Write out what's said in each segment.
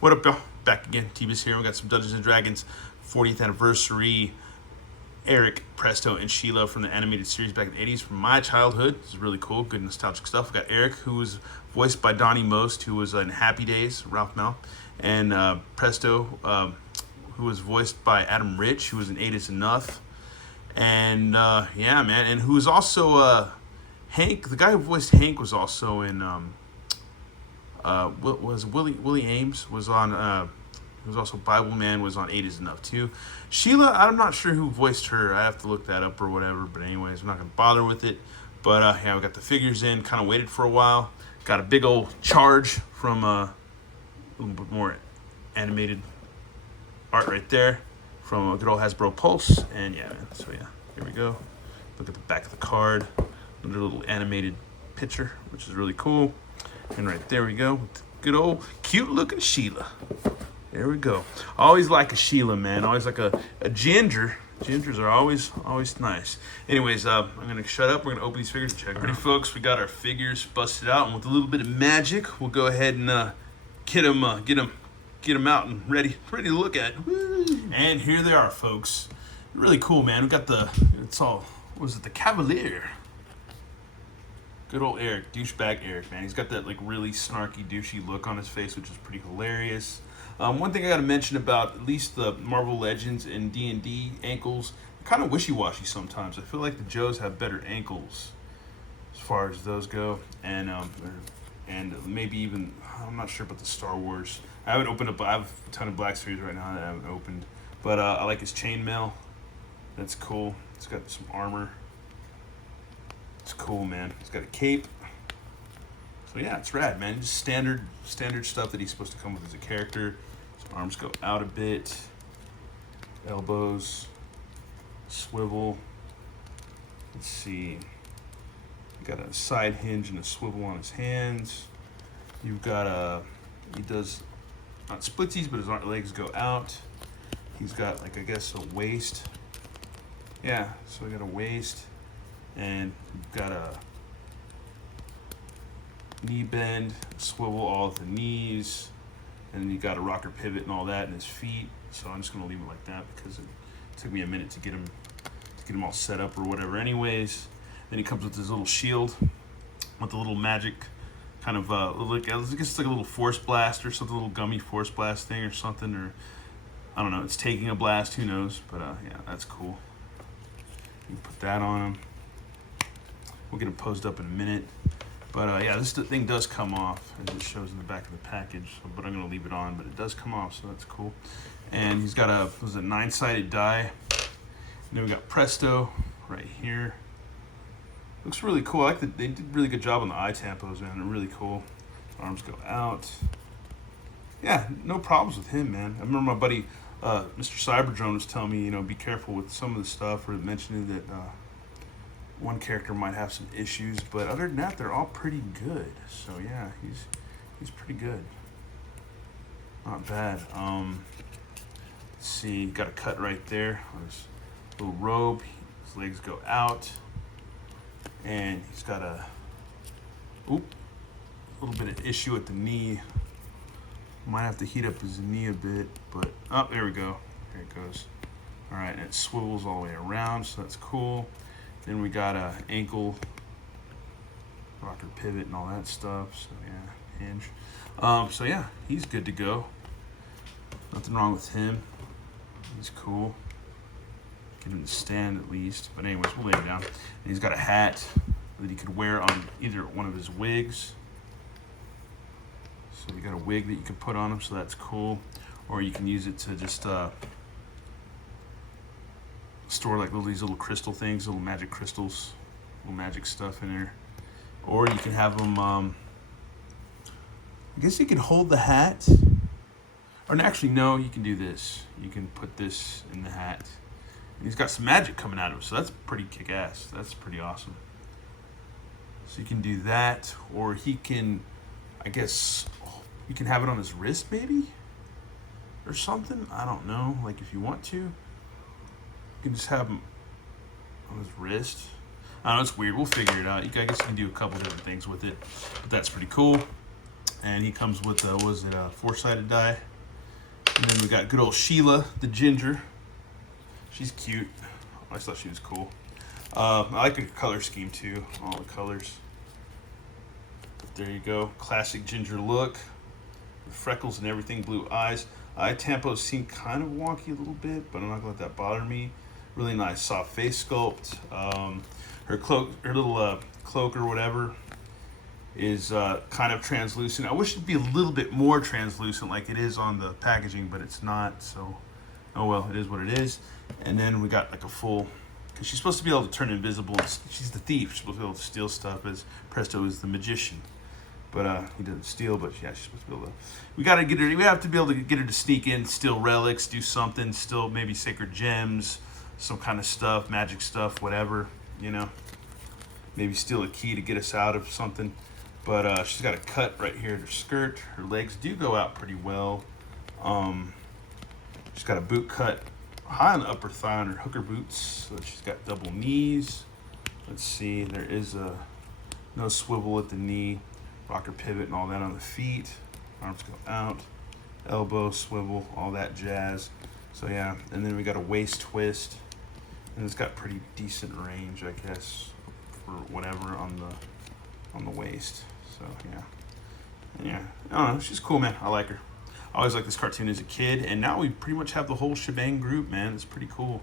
What up, y'all? Back again. T-Biz here. We got some Dungeons & Dragons 40th anniversary. Eric, Presto, and Sheila from the animated series back in the 80s from my childhood. This is really cool. Good nostalgic stuff. We got Eric, who was voiced by Donnie Most, who was in Happy Days, Ralph Mal. And Presto, who was voiced by Adam Rich, who was in 8 is Enough. And yeah, man. And who was also Hank. The guy who voiced Hank was also in... was Willie Ames was on he was also Bible Man, was on 8 is Enough too. Sheila, I'm not sure who voiced her. I have to look that up or whatever, but anyways, I'm not gonna bother with it. But yeah, we got the figures in, kind of waited for a while. Got a big old charge from a little bit more animated art right there from a good old Hasbro Pulse. And yeah, so yeah, here we go. Look at the back of the card, another little animated picture, which is really cool. And right there we go, with the good old cute looking Sheila. There we go. Always like a Sheila, man. Always like a ginger. Gingers are always nice. Anyways, I'm gonna shut up. We're gonna open these figures and check. Ready, folks? We got our figures busted out, and with a little bit of magic, we'll go ahead and get them out and ready to look at. Woo. And here they are, folks. Really cool, man. We got the the Cavalier. Good old Eric, douchebag Eric, man. He's got that like really snarky, douchey look on his face, which is pretty hilarious. One thing I got to mention about at least the Marvel Legends and D&D ankles, kind of wishy-washy sometimes. I feel like the Joes have better ankles as far as those go, and maybe even, I'm not sure about the Star Wars. I haven't opened up. I have a ton of Black Series right now that I haven't opened, but I like his chainmail. That's cool. It's got some armor. It's cool, man. He's got a cape. So yeah, it's rad, man. Just standard stuff that he's supposed to come with as a character. His arms go out a bit. Elbows. Swivel. Let's see. You got a side hinge and a swivel on his hands. You've got he does not splitsies, but his legs go out. He's got like, I guess, a waist. Yeah, so we got a waist. And you've got a knee bend, swivel all at the knees, and then you got a rocker pivot and all that in his feet. So I'm just gonna leave it like that because it took me a minute to get him all set up or whatever. Anyways, then he comes with his little shield with a little magic kind of I guess it's like a little force blast or something, a little gummy force blast thing or something, or I don't know. It's taking a blast, who knows? But yeah, that's cool. You can put that on him. We'll get him posed up in a minute. But yeah, this thing does come off, as it shows in the back of the package. But I'm going to leave it on, but it does come off, so that's cool. And he's got a 9-sided die. And then we got Presto right here. Looks really cool. I like they did a really good job on the eye tampos, man. They're really cool. Arms go out. Yeah, no problems with him, man. I remember my buddy, Mr. Cyberdrone, was telling me, be careful with some of the stuff, or mentioning that one character might have some issues, but other than that, they're all pretty good. So yeah, he's pretty good. Not bad. Let's see, got a cut right there on his little robe. His legs go out, and he's got a little bit of issue at the knee. Might have to heat up his knee a bit, but there we go. There it goes. All right, and it swivels all the way around, so that's cool. Then we got a ankle rocker pivot and all that stuff. So yeah, hinge. So yeah, he's good to go. Nothing wrong with him. He's cool. Get him to stand at least. But anyways, we'll lay him down. And he's got a hat that he could wear on either one of his wigs. So you got a wig that you can put on him, so that's cool. Or you can use it to just store like these little crystal things, little magic crystals, little magic stuff in there. Or you can have them, I guess you can hold the hat. Or actually, no, you can do this. You can put this in the hat. And he's got some magic coming out of it, so that's pretty kick-ass. That's pretty awesome. So you can do that, or he can, I guess, you can have it on his wrist maybe? Or something, I don't know, like if you want to. You can just have him on his wrist. I don't know, it's weird. We'll figure it out. I guess you can do a couple different things with it, but that's pretty cool. And he comes with, was it a 4-sided die? And then we got good old Sheila, the ginger. She's cute. I just thought she was cool. I like her color scheme too, all the colors. But there you go, classic ginger look. With freckles and everything, blue eyes. Eye tampos seem kind of wonky a little bit, but I'm not gonna let that bother me. Really nice soft face sculpt. Her cloak, her little cloak or whatever, is kind of translucent. I wish it'd be a little bit more translucent like it is on the packaging, but it's not, so oh well, it is what it is. And then we got like a full, because she's supposed to be able to turn invisible. She's the thief. She's supposed to be able to steal stuff, as Presto is the magician. But he doesn't steal, but yeah, she's supposed to be able to. We gotta get her. We have to be able to get her to sneak in, steal relics, do something, steal maybe sacred gems, some kind of stuff, magic stuff, whatever, you know. Maybe steal a key to get us out of something. But she's got a cut right here in her skirt. Her legs do go out pretty well. She's got a boot cut high on the upper thigh on her hooker boots. So she's got double knees. Let's see, there is no swivel at the knee. Rocker pivot and all that on the feet. Arms go out. Elbow swivel, all that jazz. So yeah, and then we got a waist twist. And it's got pretty decent range, I guess, for whatever on the waist. So yeah. And yeah, I don't know, she's cool, man. I like her. I always liked this cartoon as a kid, and now we pretty much have the whole shebang group, man. It's pretty cool.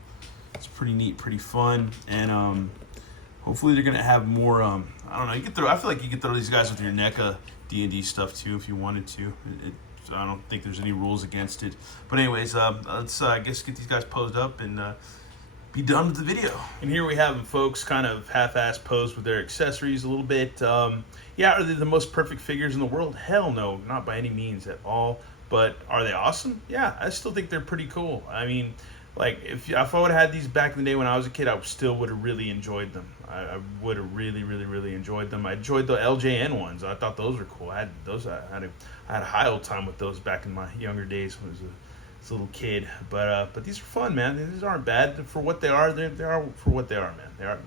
It's pretty neat, pretty fun, and hopefully they're gonna have more. I don't know. You could throw. I feel like you could throw these guys with your NECA D&D stuff too if you wanted to. I don't think there's any rules against it. But anyways, let's I guess get these guys posed up and be done with the video. And here we have them, folks, kind of half-assed posed with their accessories a little bit. Yeah, are they the most perfect figures in the world? Hell no, not by any means at all. But are they awesome? Yeah, I still think they're pretty cool. I mean, like, if I would have had these back in the day when I was a kid, I still would have really enjoyed them. I would have really enjoyed them. I enjoyed the LJN ones. I thought those were cool. I had those. I had a high old time with those back in my younger days when I was a little kid. But these are fun, man. These aren't bad for what they are. They are for what they are, man.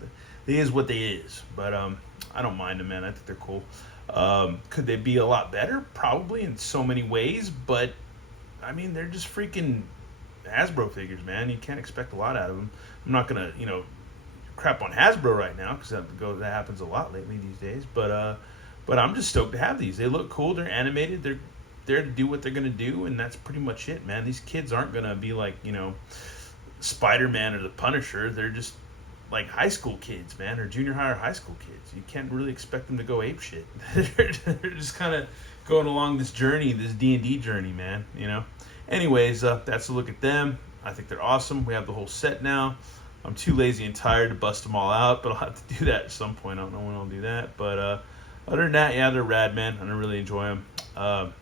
They is what they is. But I don't mind them, man. I think they're cool. Could they be a lot better? Probably in so many ways, but I mean, they're just freaking Hasbro figures, man. You can't expect a lot out of them. I'm not gonna, crap on Hasbro right now because that happens a lot lately these days. But I'm just stoked to have these. They look cool. They're animated. They're there to do what they're gonna do, and that's pretty much it, man. These kids aren't gonna be like, Spider-Man or the Punisher. They're just like high school kids, man, or junior high or high school kids. You can't really expect them to go ape shit. They're just kind of going along this journey, this D&D journey, man, Anyways, that's a look at them. I think they're awesome. We have the whole set now. I'm too lazy and tired to bust them all out, but I'll have to do that at some point. I don't know when I'll do that. But other than that, yeah, they're rad, man, and I really enjoy them.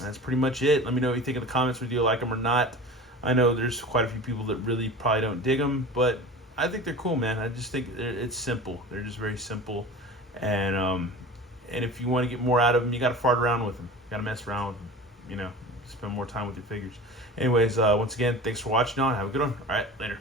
That's pretty much it. Let me know what you think in the comments, whether you like them or not. I know there's quite a few people that really probably don't dig them, but I think they're cool, man. I just think it's simple. They're just very simple. And if you want to get more out of them, you got to fart around with them. You got to mess around with them, spend more time with your figures. Anyways, once again, thanks for watching on. Have a good one. All right, later.